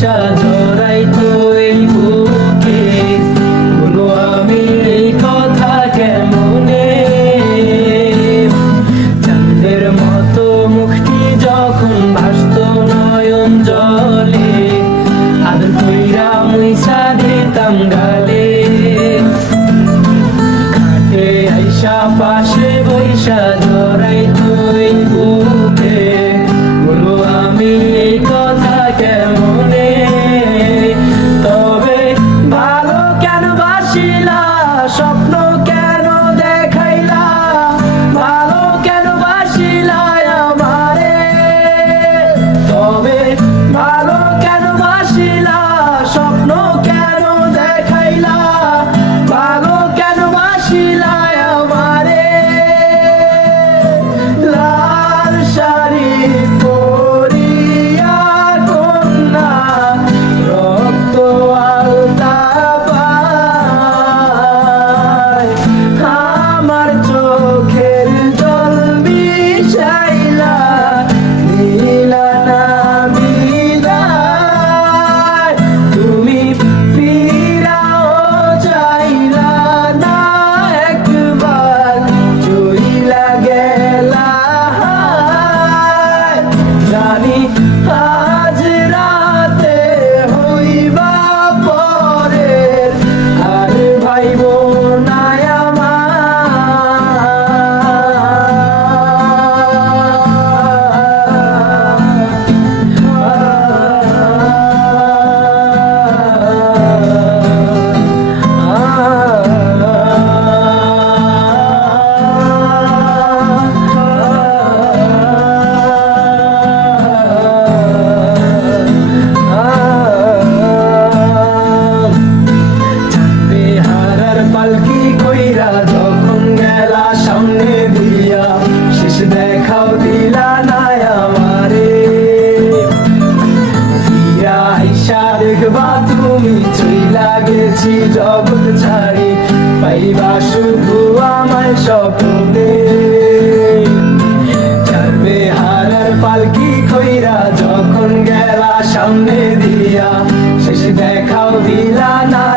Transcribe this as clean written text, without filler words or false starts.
বৈশা জড়াই তো এই বুকে, বলো আমি এই কথা কেমনে। চাঁদের মতো মুখটি যখন ভাসতো নয়ন জলে, আদর কইরা মুইসা দিতাম গালে। খাটে আইসা পাশে বৈশা জড়াই তো এই বুকে, বলো আমি এই কথা কেমনে। তবে ভালো কেন বাসিলা, স্বপ্ন কেন দেখাইলা, ভালো কেন বাসিলা আমারে। তবে ভালো কেন বাসিলা, স্বপ্ন কেন দেখাইলা, ভালো কেন বাসিলা আমারে। লাল শাড়ি পরিয়া কন্যা রক্ত আলতা পায়, আমার চোখের জল মিশাইলা দিলা না বিদায়। তুমি ফিরাও চাইলা না একবার, চইলা গেলা। জানি আজ রাতে হইবা পরের, আর ভাইব না পালকি কইরা যখন গেলা সামনে দিয়া, শেষ দেখাও দিলা না আমারে। ফিরা আইসা দেখবা তুমি চইলা গেছি জগৎ ছাড়ি, পাইবা শুধু আমায় স্বপ্নে। ছাড়বে হারার পালকি কইরা যখন গেলা সামনে দিয়া, শেষ দেখাও দিলা না